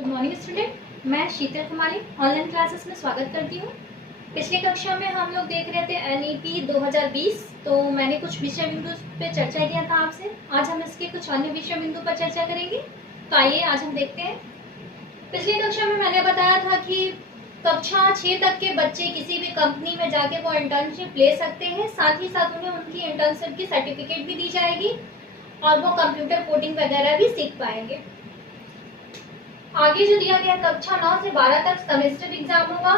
Good morning student, मैं शीतल कुमारी online classes में स्वागत करती हूँ। पिछली कक्षा में हम लोग देख रहे थे एनईपी 2020। तो मैंने कुछ विषय बिंदु पे चर्चा किया था आपसे। आज हम इसके कुछ अन्य विषय बिंदु पर चर्चा करेंगे। तो आइए आज हम देखते हैं। पिछली कक्षा में मैंने बताया था कि कक्षा 6 तक के बच्चे किसी भी कंपनी में जाके वो इंटर्नशिप ले सकते हैं। साथ ही साथ उन्हें उनकी इंटर्नशिप की सर्टिफिकेट भी दी जाएगी और वो कंप्यूटर कोडिंग वगैरह भी सीख पाएंगे। आगे जो दिया गया कक्षा 9 से 12 तक सेमेस्टर एग्जाम होगा।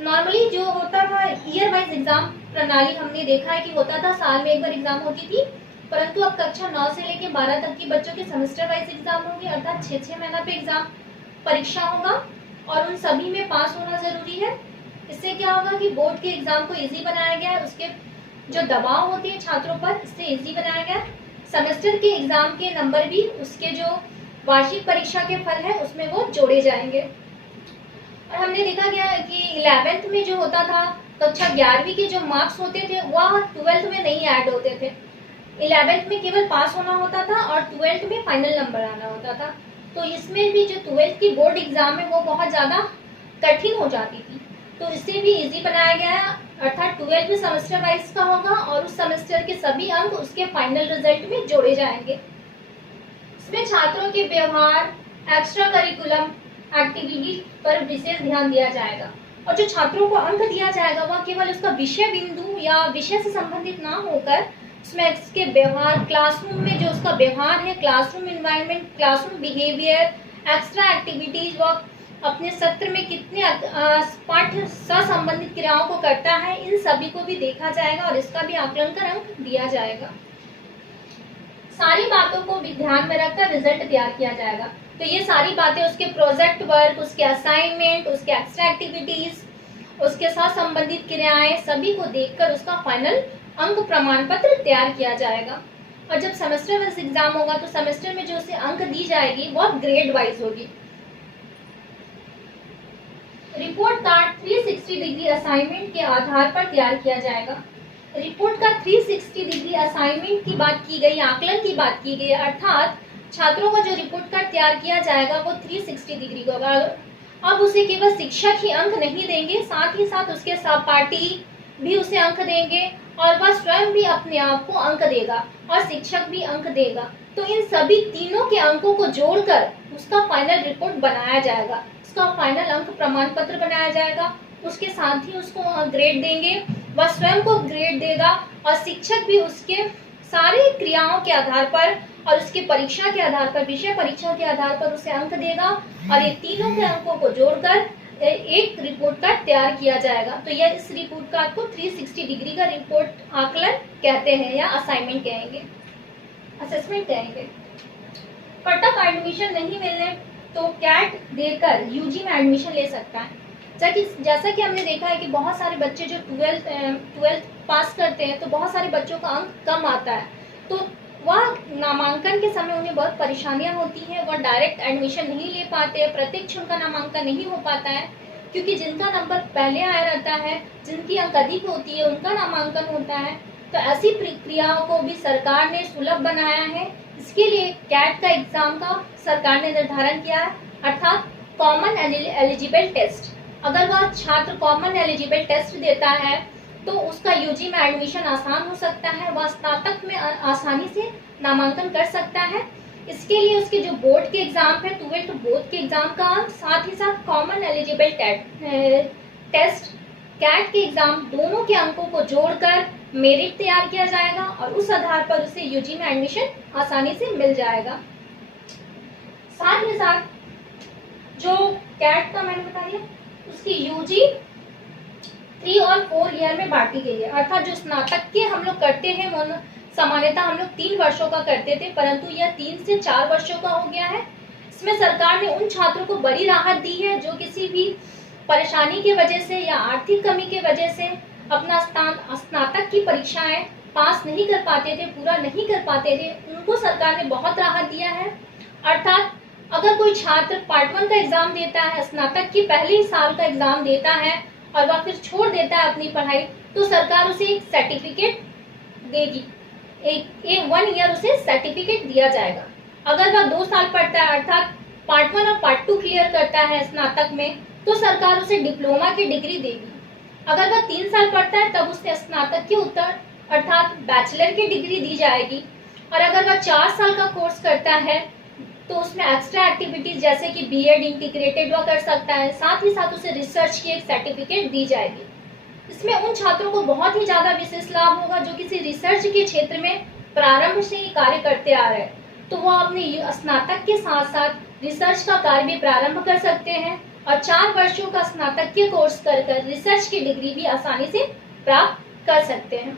नॉर्मली जो होता था ईयर वाइज एग्जाम प्रणाली हमने देखा है कि होता था, साल में एक बार एग्जाम होती थी, परंतु अब कक्षा 9 से लेकर 12 तक के बच्चों के सेमेस्टर वाइज एग्जाम होंगे, अर्थात 6-6 महीना पे एग्जाम परीक्षा होगा और उन सभी में पास होना जरूरी है। इससे क्या होगा कि बोर्ड के एग्जाम को इजी बनाया गया है, उसके जो दबाव होते हैं छात्रों पर इससे इजी बनाया गया। सेमेस्टर के एग्जाम के नंबर भी उसके जो वार्षिक परीक्षा के फल है उसमें वो जोड़े जाएंगे। और हमने देखा गया कि 11th में जो होता था, कक्षा 11वीं के जो मार्क्स होते थे वह 12th में नहीं ऐड होते थे। 11th में केवल पास होना होता था और 12th में फाइनल नंबर आना होता था। तो इसमें भी जो 12th की बोर्ड एग्जाम है वो बहुत ज़्यादा कठिन हो जाती थी, तो इसे भी इजी बनाया गया है, अर्थात 12th में सेमेस्टर वाइज का होगा और उस सेमेस्टर के सभी अंक उसके फाइनल रिजल्ट में जोड़े जाएंगे। इसमें छात्रों के व्यवहार, एक्स्ट्रा करिकुलम एक्टिविटी पर विशेष ध्यान दिया जाएगा और जो छात्रों को अंक दिया जाएगा वह केवल उसका विषय बिंदु या विषय से संबंधित ना होकर उसमें उसके व्यवहार, क्लासरूम में जो उसका व्यवहार है, classroom environment, classroom behaviour, extra activities, वह अपने सत्र में कितने पाठ्य से संबंधित क्रियाओं को करता है, इन सभी को भी देखा जाएगा और इसका भी आकलन कर अंक दिया जाएगा। सारी बातों को भी ध्यान में रखकर रिजल्ट तैयार किया जाएगा। तो ये सारी बातें उसके प्रोजेक्ट वर्क, उसके असाइनमेंट, उसके एक्स्ट्रा एक्टिविटीज, उसके साथ संबंधित क्रियाएं सभी को देखकर उसका फाइनल अंक प्रमाण पत्र तैयार किया जाएगा। और जब सेमेस्टर वाइज एग्जाम होगा तो सेमेस्टर में जो उसे अंक दी जाएगी वह ग्रेड वाइज होगी। रिपोर्ट कार्ड 360 डिग्री असाइनमेंट के आधार पर तैयार किया जाएगा। रिपोर्ट का 360 डिग्री असाइनमेंट की बात की गई, आकलन की बात की गई, अर्थात छात्रों का जो रिपोर्ट कार्ड तैयार किया जाएगा वो 360 डिग्री का होगा। अब उसे केवल शिक्षक ही अंक नहीं देंगे, साथ ही साथ उसके सहपाठी भी उसे अंक देंगे और वह स्वयं भी अपने आप को अंक देगा और शिक्षक भी अंक देगा। तो इन सभी तीनों के अंकों को जोड़कर उसका फाइनल रिपोर्ट बनाया जाएगा, उसका फाइनल अंक प्रमाण पत्र बनाया जाएगा। उसके साथ ही उसको ग्रेड देंगे, वह स्वयं को ग्रेड देगा और शिक्षक भी उसके सारे क्रियाओं के आधार पर और उसके परीक्षा के आधार पर, विषय परीक्षा के आधार पर उसे अंक देगा और ये तीनों के अंकों को जोड़कर एक रिपोर्ट कार्ड तैयार किया जाएगा। तो यह इस रिपोर्ट कार्ड को 360 डिग्री का रिपोर्ट आकलन कहते हैं या असाइनमेंट कहेंगे, असेसमेंट कहेंगे। कट ऑफ एडमिशन नहीं मिलने तो कैट देकर यूजी में एडमिशन ले सकता है। जैसा कि हमने देखा है कि बहुत सारे बच्चे जो 12th पास करते हैं तो बहुत सारे बच्चों का अंक कम आता है, तो वह नामांकन के समय उन्हें बहुत परेशानियां होती हैं, वह डायरेक्ट एडमिशन नहीं ले पाते हैं, प्रत्यक्ष उनका नामांकन नहीं हो पाता है, क्योंकि जिनका नंबर पहले आया रहता है, जिनकी अंक अधिक होती है उनका नामांकन होता है। तो ऐसी प्रक्रियाओं को भी सरकार ने सुलभ बनाया है। इसके लिए कैट का एग्जाम का सरकार ने निर्धारण किया है, अर्थात कॉमन एलिजिबल टेस्ट। अगर वह छात्र कॉमन एलिजिबल टेस्ट देता है तो उसका यूजी में एडमिशन आसान हो सकता है, वह स्नातक में आसानी से नामांकन कर सकता है। इसके लिए उसके जो बोर्ड के एग्जाम है, 12th बोर्ड के एग्जाम का अंक, साथ ही साथ कॉमन एलिजिबल टेस्ट कैट के एग्जाम, दोनों के अंकों को जोड़कर मेरिट तैयार किया जाएगा और उस आधार पर उसे यूजी में एडमिशन आसानी से मिल जाएगा। साथ ही साथ जो कैट का मैंने बता दिया उसकी यूजी 3 और 4 ईयर में बांटी गई है, अर्थात जो स्नातक के हम लोग करते हैं सामान्यतः हम लोग 3 वर्षों का करते थे, परंतु यह 3 से 4 वर्षों का हो गया है। इसमें सरकार ने उन छात्रों को बड़ी राहत दी है जो किसी भी परेशानी की वजह से या आर्थिक कमी की वजह से अपना स्नातक की परीक्षाएं पास नहीं कर पाते थे, पूरा नहीं कर पाते थे, उनको सरकार ने बहुत राहत दिया है। अर्थात अगर कोई छात्र पार्ट 1 का एग्जाम देता है, स्नातक की पहले ही साल का एग्जाम देता है और वह फिर छोड़ देता है अपनी पढ़ाई, तो सरकार उसे एक सर्टिफिकेट देगी, एक 1 ईयर उसे सर्टिफिकेट दिया जाएगा। अगर वह 2 साल पढ़ता है, अर्थात पार्ट 1 और पार्ट 2 क्लियर करता है स्नातक में, तो सरकार उसे डिप्लोमा की डिग्री देगी। अगर वह 3 साल पढ़ता है तब उसे स्नातक की उत्तर अर्थात बैचलर की डिग्री दी जाएगी। और अगर वह 4 साल का कोर्स करता है तो उसमें एक्स्ट्रा एक्टिविटीज जैसे कि बीएड इंटीग्रेटेड वह कर सकता है, साथ ही साथ उसे रिसर्च की एक सर्टिफिकेट दी जाएगी। इसमें उन छात्रों को बहुत ही ज्यादा विशेष लाभ होगा जो किसी रिसर्च के क्षेत्र में प्रारंभ से ही कार्य करते आ रहे हैं, तो वो अपने स्नातक के साथ साथ रिसर्च का कार्य भी प्रारंभ कर सकते हैं और 4 वर्षों का स्नातकीय कोर्स कर रिसर्च की डिग्री भी आसानी से प्राप्त कर सकते हैं।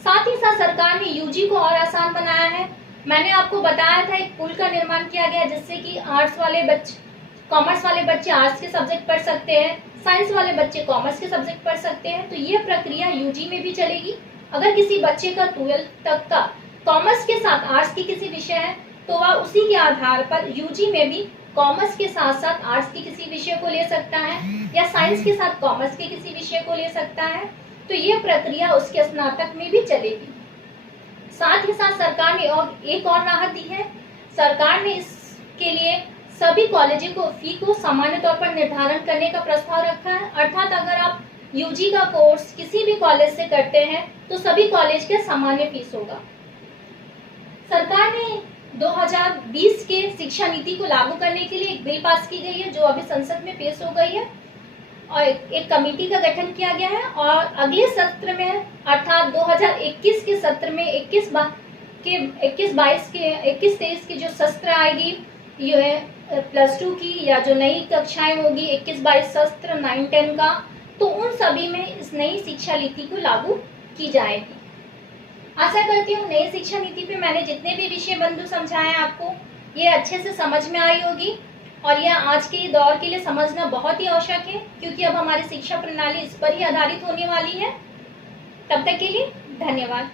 साथ ही साथ सरकार ने यूजी को और आसान बनाया है। मैंने आपको बताया था एक पुल का निर्माण किया गया जिससे कि कॉमर्स वाले बच्चे आर्ट्स के सब्जेक्ट पढ़ सकते हैं, साइंस वाले बच्चे कॉमर्स के सब्जेक्ट पढ़ सकते हैं। तो ये प्रक्रिया यूजी में भी चलेगी। अगर किसी बच्चे का 12th तक का कॉमर्स के साथ आर्ट्स की किसी विषय है तो वह उसी के आधार पर यूजी में भी कॉमर्स के साथ साथ आर्ट्स के किसी विषय को ले सकता है या साइंस के साथ कॉमर्स के किसी विषय को ले सकता है। तो ये प्रक्रिया उसके स्नातक में भी चलेगी। साथ ही साथ सरकार ने और एक और राहत दी है। सरकार ने इसके लिए सभी कॉलेजों को फी को सामान्य तौर पर निर्धारण करने का प्रस्ताव रखा है। अर्थात अगर आप यूजी का कोर्स किसी भी कॉलेज से करते हैं तो सभी कॉलेज के सामान्य फीस होगा। सरकार ने 2020 के शिक्षा नीति को लागू करने के लिए एक बिल पास की गई है जो अभी संसद में पेश हो गई है और एक कमेटी का गठन किया गया है और अगले सत्र में अर्थात 2021 के सत्र में 21-22 की जो सत्र आएगी ये +2 की या जो नई कक्षाएं होगी 21-22 सत्र 9-10 का, तो उन सभी में इस नई शिक्षा नीति को लागू की जाएगी। आशा करती हूँ नई शिक्षा नीति पे मैंने जितने भी विषय बंधु समझाए आपको ये अच्छे से समझ में आई होगी और यह आज के दौर के लिए समझना बहुत ही आवश्यक है क्योंकि अब हमारी शिक्षा प्रणाली इस पर ही आधारित होने वाली है। तब तक के लिए धन्यवाद।